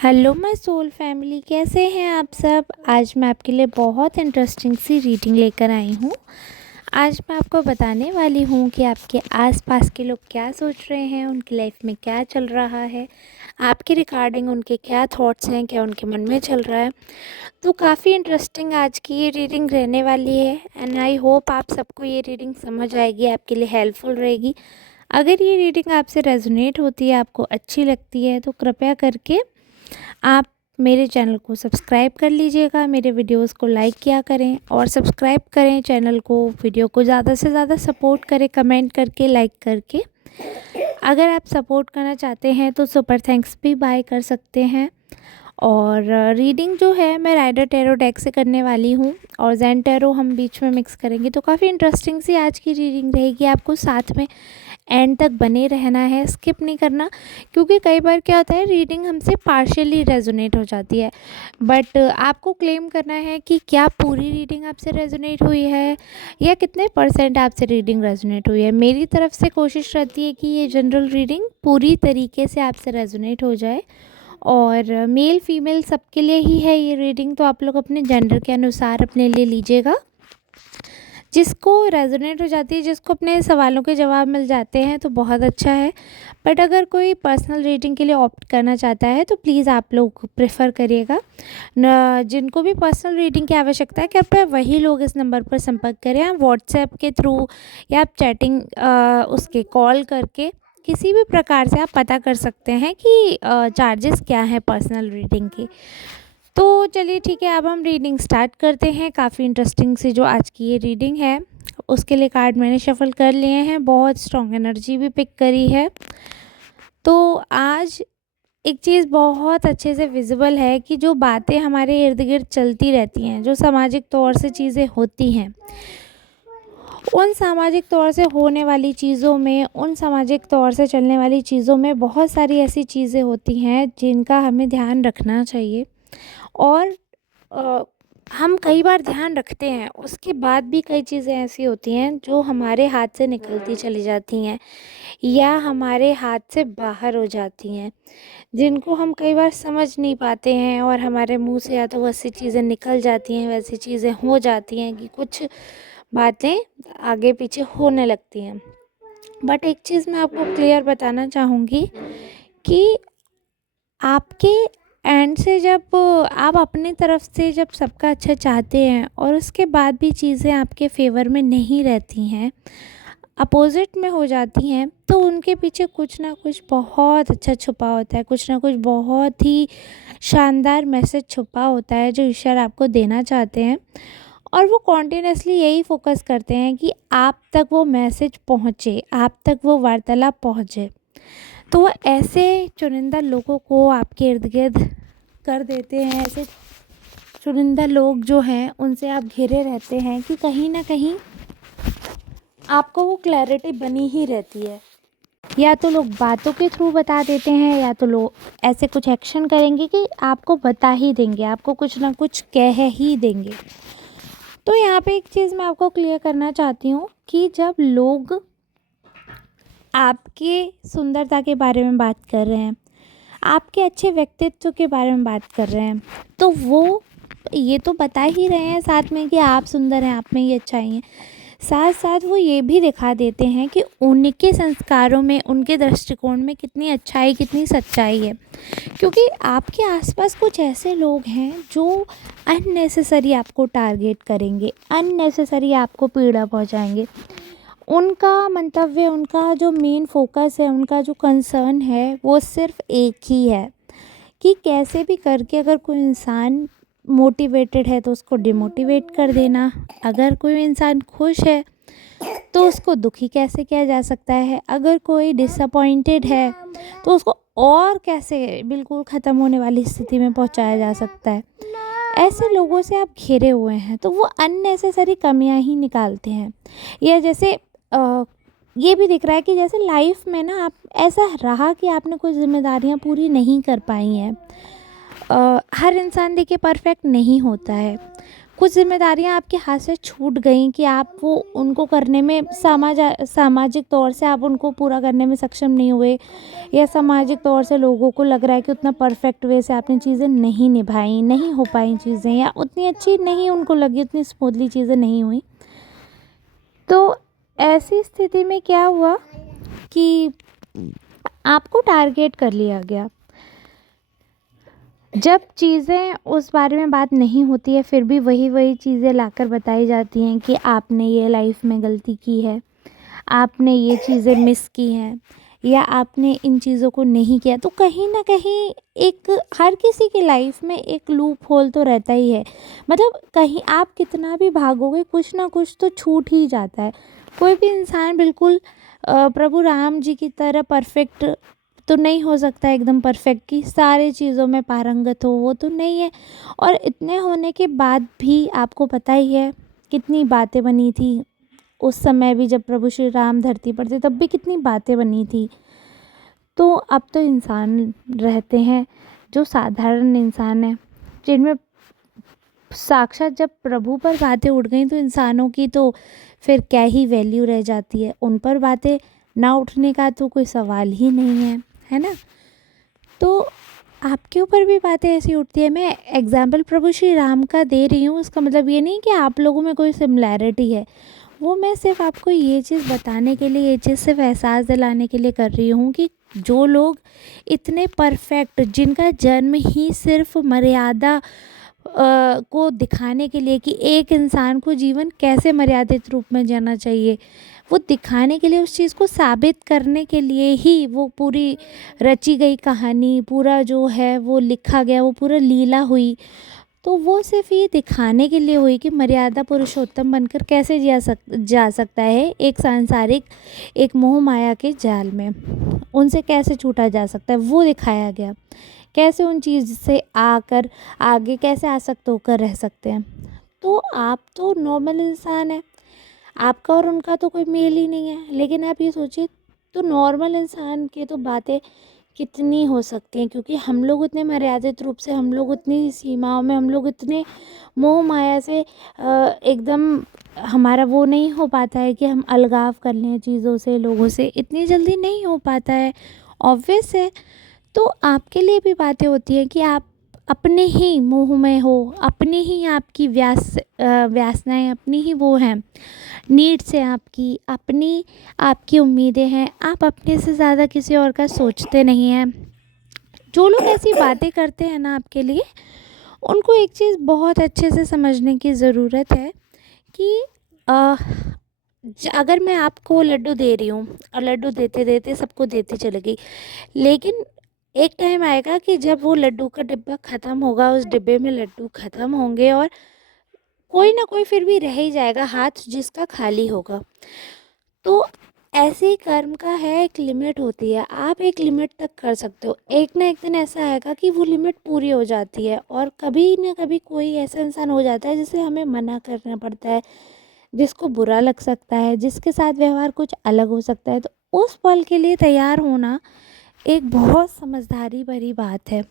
Hello my soul family, कैसे हैं आप सब। आज मैं आपके लिए बहुत इंटरेस्टिंग सी रीडिंग लेकर आई हूँ। आज मैं आपको बताने वाली हूँ कि आपके आसपास के लोग क्या सोच रहे हैं, उनकी लाइफ में क्या चल रहा है, आपके रिगार्डिंग उनके क्या थॉट्स हैं, क्या उनके मन में चल रहा है। तो काफ़ी इंटरेस्टिंग आज की ये रीडिंग रहने वाली है एंड आई होप आप सबको ये रीडिंग समझ आएगी, आपके लिए हेल्पफुल रहेगी। अगर ये रीडिंग आपसे रेजोनेट होती है, आपको अच्छी लगती है, तो कृपया करके आप मेरे चैनल को सब्सक्राइब कर लीजिएगा, मेरे वीडियोस को लाइक किया करें और सब्सक्राइब करें चैनल को, वीडियो को ज़्यादा से ज़्यादा सपोर्ट करें कमेंट करके, लाइक करके। अगर आप सपोर्ट करना चाहते हैं तो सुपर थैंक्स भी बाय कर सकते हैं। और रीडिंग जो है मैं राइडर टैरो डेक से करने वाली हूँ और ज़ेन टैरो हम बीच में मिक्स करेंगे, तो काफ़ी इंटरेस्टिंग सी आज की रीडिंग रहेगी। आपको साथ में एंड तक बने रहना है, स्किप नहीं करना, क्योंकि कई बार क्या होता है रीडिंग हमसे पार्शियली रेजोनेट हो जाती है, बट आपको क्लेम करना है कि क्या पूरी रीडिंग आपसे रेजोनेट हुई है या कितने परसेंट आपसे रीडिंग रेजोनेट हुई है। मेरी तरफ से कोशिश रहती है कि ये जनरल रीडिंग पूरी तरीके से आपसे रेजोनेट हो जाए और मेल फीमेल सबके लिए ही है ये रीडिंग, तो आप लोग अपने जेंडर के अनुसार अपने लिए लीजिएगा। जिसको रेजोनेट हो जाती है, जिसको अपने सवालों के जवाब मिल जाते हैं तो बहुत अच्छा है, बट अगर कोई पर्सनल रीडिंग के लिए ऑप्ट करना चाहता है तो प्लीज़ आप लोग प्रेफर करिएगा न। जिनको भी पर्सनल रीडिंग की आवश्यकता है कृपया वही लोग इस नंबर पर संपर्क करें, आप व्हाट्सएप के थ्रू या आप चैटिंग उसके कॉल करके किसी भी प्रकार से आप पता कर सकते हैं कि चार्जेस क्या हैं पर्सनल रीडिंग के। तो चलिए ठीक है, अब हम रीडिंग स्टार्ट करते हैं। काफ़ी इंटरेस्टिंग सी जो आज की ये रीडिंग है उसके लिए कार्ड मैंने शफल कर लिए हैं, बहुत स्ट्रॉन्ग एनर्जी भी पिक करी है। तो आज एक चीज़ बहुत अच्छे से विजिबल है कि जो बातें हमारे इर्द गिर्द चलती रहती हैं, जो सामाजिक तौर से चीज़ें होती हैं, उन सामाजिक तौर से होने वाली चीज़ों में, उन सामाजिक तौर से चलने वाली चीज़ों में बहुत सारी ऐसी चीज़ें होती हैं जिनका हमें ध्यान रखना चाहिए। और अ, हम कई बार ध्यान रखते हैं, उसके बाद भी कई चीज़ें ऐसी होती हैं जो हमारे हाथ से निकलती चली जाती हैं या हमारे हाथ से बाहर हो जाती हैं, जिनको हम कई बार समझ नहीं पाते हैं और हमारे मुंह से या तो वैसी चीज़ें निकल जाती हैं, वैसी चीज़ें हो जाती हैं कि कुछ बातें आगे पीछे होने लगती हैं। बट एक चीज़ मैं आपको क्लियर बताना चाहूँगी कि आपके एंड से जब आप अपनी तरफ से जब सबका अच्छा चाहते हैं और उसके बाद भी चीज़ें आपके फेवर में नहीं रहती हैं, अपोजिट में हो जाती हैं, तो उनके पीछे कुछ ना कुछ बहुत अच्छा छुपा होता है, कुछ ना कुछ बहुत ही शानदार मैसेज छुपा होता है जो ईश्वर आपको देना चाहते हैं। और वो कॉन्टिन्यूसली यही फोकस करते हैं कि आप तक वो मैसेज पहुँचे, आप तक वो वार्तालाप पहुँचे। तो वो ऐसे चुनिंदा लोगों को आपके इर्द गिर्द कर देते हैं, ऐसे चुनिंदा लोग जो हैं उनसे आप घिरे रहते हैं कि कहीं ना कहीं आपको वो क्लैरिटी बनी ही रहती है। या तो लोग बातों के थ्रू बता देते हैं या तो लोग ऐसे कुछ एक्शन करेंगे कि आपको बता ही देंगे, आपको कुछ ना कुछ कह ही देंगे। तो यहाँ पे एक चीज़ मैं आपको क्लियर करना चाहती हूँ कि जब लोग आपके सुंदरता के बारे में बात कर रहे हैं, आपके अच्छे व्यक्तित्व के बारे में बात कर रहे हैं, तो वो ये तो बता ही रहे हैं साथ में कि आप सुंदर हैं, आप में ये अच्छाई है। साथ साथ वो ये भी दिखा देते हैं कि उनके संस्कारों में, उनके दृष्टिकोण में कितनी अच्छाई, कितनी सच्चाई है। क्योंकि आपके आसपास कुछ ऐसे लोग हैं जो अननेसेसरी आपको टारगेट करेंगे, अननेसेसरी आपको पीड़ा पहुंचाएंगे। उनका मंतव्य, उनका जो मेन फोकस है, उनका जो कंसर्न है वो सिर्फ एक ही है कि कैसे भी करके अगर कोई इंसान मोटिवेटेड है तो उसको डिमोटिवेट कर देना, अगर कोई इंसान खुश है तो उसको दुखी कैसे किया जा सकता है, अगर कोई डिसअपॉइंटेड है तो उसको और कैसे बिल्कुल ख़त्म होने वाली स्थिति में पहुंचाया जा सकता है। ऐसे लोगों से आप घिरे हुए हैं तो वो अननेसेसरी कमियां ही निकालते हैं। या जैसे ये भी दिख रहा है कि जैसे लाइफ में ना आप ऐसा रहा कि आपने कुछ जिम्मेदारियां पूरी नहीं कर पाई हैं। हर इंसान देखिए परफेक्ट नहीं होता है, कुछ ज़िम्मेदारियाँ आपके हाथ से छूट गईं कि आप वो उनको करने में सामाजिक तौर से आप उनको पूरा करने में सक्षम नहीं हुए, या सामाजिक तौर से लोगों को लग रहा है कि उतना परफेक्ट वे से आपने चीज़ें नहीं निभाई, नहीं हो पाई चीज़ें, या उतनी अच्छी नहीं उनको लगी, उतनी स्मूथली चीज़ें नहीं हुई। तो ऐसी स्थिति में क्या हुआ कि आपको टारगेट कर लिया गया। जब चीज़ें उस बारे में बात नहीं होती है, फिर भी वही चीज़ें लाकर बताई जाती हैं कि आपने ये लाइफ में गलती की है, आपने ये चीज़ें मिस की हैं, या आपने इन चीज़ों को नहीं किया। तो कहीं न कहीं एक हर किसी की लाइफ में एक लूप होल तो रहता ही है। मतलब कहीं आप कितना भी भागोगे, कुछ ना कुछ तो छूट ही जाता है। कोई भी इंसान बिल्कुल प्रभु राम जी की तरह परफेक्ट तो नहीं हो सकता, एकदम परफेक्ट कि सारी चीज़ों में पारंगत हो, वो तो नहीं है। और इतने होने के बाद भी आपको पता ही है कितनी बातें बनी थी उस समय भी, जब प्रभु श्री राम धरती पर थे तब भी कितनी बातें बनी थी। तो अब तो इंसान रहते हैं जो साधारण इंसान है, जिनमें साक्षात जब प्रभु पर बातें उठ गई तो इंसानों की तो फिर क्या ही वैल्यू रह जाती है। उन पर बातें ना उठने का तो कोई सवाल ही नहीं है ना। तो आपके ऊपर भी बातें ऐसी उठती है। मैं एग्जाम्पल प्रभु श्री राम का दे रही हूँ, उसका मतलब ये नहीं कि आप लोगों में कोई सिमिलैरिटी है। वो मैं सिर्फ आपको ये चीज़ बताने के लिए, ये चीज़ सिर्फ एहसास दिलाने के लिए कर रही हूँ कि जो लोग इतने परफेक्ट, जिनका जन्म ही सिर्फ मर्यादा को दिखाने के लिए कि एक इंसान को जीवन कैसे मर्यादित रूप में जीना चाहिए, वो दिखाने के लिए, उस चीज़ को साबित करने के लिए ही वो पूरी रची गई कहानी, पूरा जो है वो लिखा गया, वो पूरा लीला हुई। तो वो सिर्फ ये दिखाने के लिए हुई कि मर्यादा पुरुषोत्तम बनकर कैसे जा सकता है एक सांसारिक, एक मोह माया के जाल में, उनसे कैसे छूटा जा सकता है, वो दिखाया गया। कैसे उन चीज़ से आकर आगे कैसे आसक्त होकर रह सकते हैं। तो आप तो नॉर्मल इंसान है, आपका और उनका तो कोई मेल ही नहीं है। लेकिन आप ये सोचिए, तो नॉर्मल इंसान की तो बातें कितनी हो सकती हैं, क्योंकि हम लोग उतने मर्यादित रूप से, हम लोग उतनी सीमाओं में, हम लोग इतने मोह माया से एकदम हमारा वो नहीं हो पाता है कि हम अलगाव कर लें चीज़ों से, लोगों से, इतनी जल्दी नहीं हो पाता है, ऑब्वियस है। तो आपके लिए भी बातें होती हैं कि आप अपने ही मोह में हो, अपनी ही आपकी वासनाएं अपनी ही वो हैं, नीड्स है आपकी, अपनी आपकी उम्मीदें हैं, आप अपने से ज़्यादा किसी और का सोचते नहीं हैं। जो लोग ऐसी बातें करते हैं ना आपके लिए, उनको एक चीज़ बहुत अच्छे से समझने की ज़रूरत है कि अगर मैं आपको लड्डू दे रही हूँ और लड्डू देते देते सबको देती चली गई, लेकिन एक टाइम आएगा कि जब वो लड्डू का डिब्बा ख़त्म होगा, उस डिब्बे में लड्डू ख़त्म होंगे और कोई ना कोई फिर भी रह ही जाएगा हाथ जिसका खाली होगा। तो ऐसे ही कर्म का है, एक लिमिट होती है, आप एक लिमिट तक कर सकते हो। एक ना एक दिन ऐसा आएगा कि वो लिमिट पूरी हो जाती है और कभी ना कभी कोई ऐसा इंसान हो जाता है जिसे हमें मना करना पड़ता है, जिसको बुरा लग सकता है, जिसके साथ व्यवहार कुछ अलग हो सकता है। तो उस पल के लिए तैयार होना एक बहुत समझदारी भरी बात है।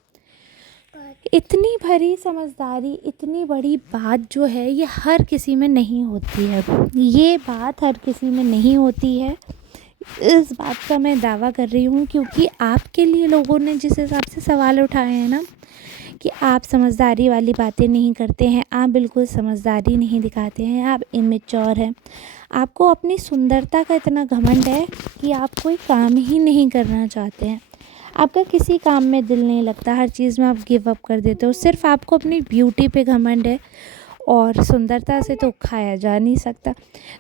इतनी भरी समझदारी, इतनी बड़ी बात जो है, ये हर किसी में नहीं होती है। ये बात हर किसी में नहीं होती है, इस बात का मैं दावा कर रही हूँ, क्योंकि आपके लिए लोगों ने जिस हिसाब से सवाल उठाए हैं ना कि आप समझदारी वाली बातें नहीं करते हैं, आप बिल्कुल समझदारी नहीं दिखाते हैं, आप इमेच्योर हैं, आपको अपनी सुंदरता का इतना घमंड है कि आप कोई काम ही नहीं करना चाहते हैं, आपका किसी काम में दिल नहीं लगता, हर चीज़ में आप गिव अप कर देते हो, सिर्फ आपको अपनी ब्यूटी पे घमंड है और सुंदरता से तो खाया जा नहीं सकता।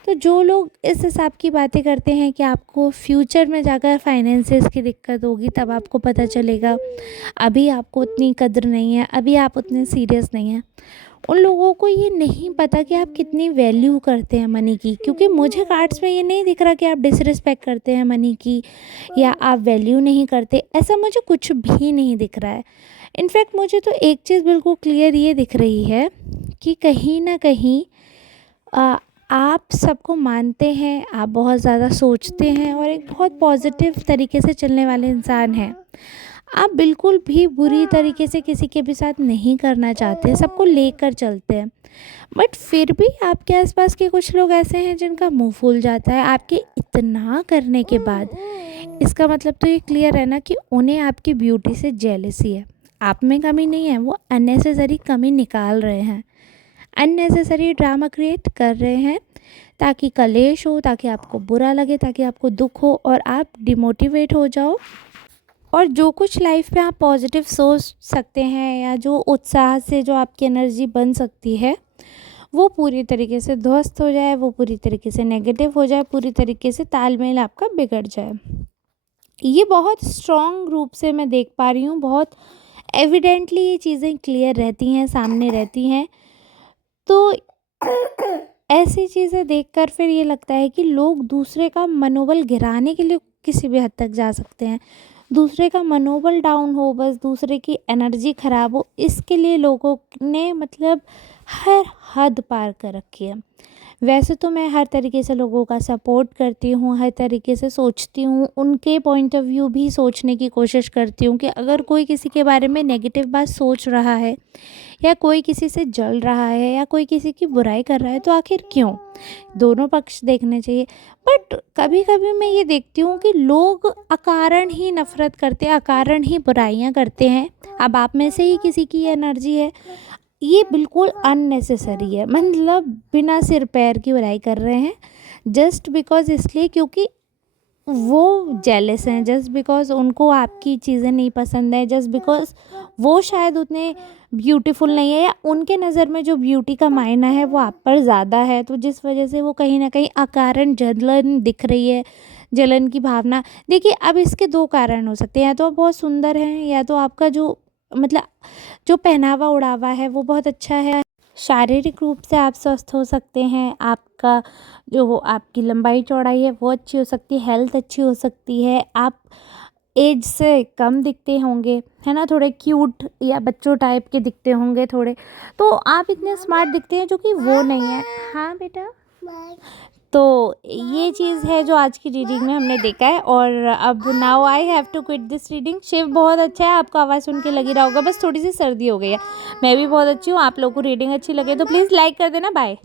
तो जो लोग इस हिसाब की बातें करते हैं कि आपको फ्यूचर में जाकर फाइनेंसेस की दिक्कत होगी, तब आपको पता चलेगा, अभी आपको उतनी कद्र नहीं है, अभी आप उतने सीरियस नहीं हैं, उन लोगों को ये नहीं पता कि आप कितनी वैल्यू करते हैं मनी की। क्योंकि मुझे कार्ड्स में ये नहीं दिख रहा कि आप डिसरिस्पेक्ट करते हैं मनी की या आप वैल्यू नहीं करते, ऐसा मुझे कुछ भी नहीं दिख रहा है। इनफैक्ट मुझे तो एक चीज़ बिल्कुल क्लियर ये दिख रही है कि कहीं ना कहीं आप सबको मानते हैं, आप बहुत ज़्यादा सोचते हैं और एक बहुत पॉजिटिव तरीके से चलने वाले इंसान हैं। आप बिल्कुल भी बुरी तरीके से किसी के भी साथ नहीं करना चाहते, सबको लेकर चलते हैं। बट फिर भी आपके आसपास के कुछ लोग ऐसे हैं जिनका मुंह फूल जाता है आपके इतना करने के बाद। इसका मतलब तो ये क्लियर है ना कि उन्हें आपकी ब्यूटी से जेलसी है। आप में कमी नहीं है, वो अननेसेसरी कमी निकाल रहे हैं, अननेसेसरी ड्रामा क्रिएट कर रहे हैं ताकि कलेश हो, ताकि आपको बुरा लगे, ताकि आपको दुख हो और आप डिमोटिवेट हो जाओ। और जो कुछ लाइफ में आप पॉजिटिव सोच सकते हैं या जो उत्साह से जो आपकी एनर्जी बन सकती है, वो पूरी तरीके से ध्वस्त हो जाए, वो पूरी तरीके से नेगेटिव हो जाए, पूरी तरीके से तालमेल आपका बिगड़ जाए। ये बहुत स्ट्रॉन्ग रूप से मैं देख पा रही हूँ, बहुत एविडेंटली ये चीज़ें क्लियर रहती हैं, सामने रहती हैं। तो ऐसी चीज़ें देखकर फिर ये लगता है कि लोग दूसरे का मनोबल गिराने के लिए किसी भी हद तक जा सकते हैं। दूसरे का मनोबल डाउन हो, बस दूसरे की एनर्जी ख़राब हो, इसके लिए लोगों ने मतलब हर हद पार कर रखी है। वैसे तो मैं हर तरीके से लोगों का सपोर्ट करती हूँ, हर तरीके से सोचती हूँ, उनके पॉइंट ऑफ व्यू भी सोचने की कोशिश करती हूँ कि अगर कोई किसी के बारे में नेगेटिव बात सोच रहा है या कोई किसी से जल रहा है या कोई किसी की बुराई कर रहा है तो आखिर क्यों, दोनों पक्ष देखने चाहिए। बट कभी कभी मैं ये देखती हूँ कि लोग अकारण ही नफ़रत करते हैं, अकारण ही बुराइयाँ करते हैं। अब आप में से ही किसी की एनर्जी है, ये बिल्कुल अननेसेसरी है, मतलब बिना सिर पैर की बुराई कर रहे हैं जस्ट बिकॉज, इसलिए क्योंकि वो जेलस हैं, जस्ट बिकॉज उनको आपकी चीज़ें नहीं पसंद है, जस्ट बिकॉज वो शायद उतने ब्यूटीफुल नहीं है या उनके नज़र में जो ब्यूटी का मायना है वो आप पर ज़्यादा है, तो जिस वजह से वो कहीं ना कहीं अकारण जलन दिख रही है, जलन की भावना। देखिए, अब इसके दो कारण हो सकते हैं, या तो आप बहुत सुंदर हैं या तो आपका जो मतलब जो पहनावा ओढ़ावा है वो बहुत अच्छा है। शारीरिक रूप से आप स्वस्थ हो सकते हैं, आपका जो आपकी लंबाई चौड़ाई है वो अच्छी हो सकती है, हेल्थ अच्छी हो सकती है, आप एज से कम दिखते होंगे, है ना, थोड़े क्यूट या बच्चों टाइप के दिखते होंगे थोड़े, तो आप इतने स्मार्ट दिखते हैं जो कि वो नहीं है। हाँ बेटा, तो ये चीज़ है जो आज की रीडिंग में हमने देखा है। और अब now I have to quit this reading. Shiv बहुत अच्छा है, आपका आवाज़ सुन के लग ही रहा होगा, बस थोड़ी सी सर्दी हो गई है। मैं भी बहुत अच्छी हूँ। आप लोगों को रीडिंग अच्छी लगे तो प्लीज़ लाइक कर देना। बाय।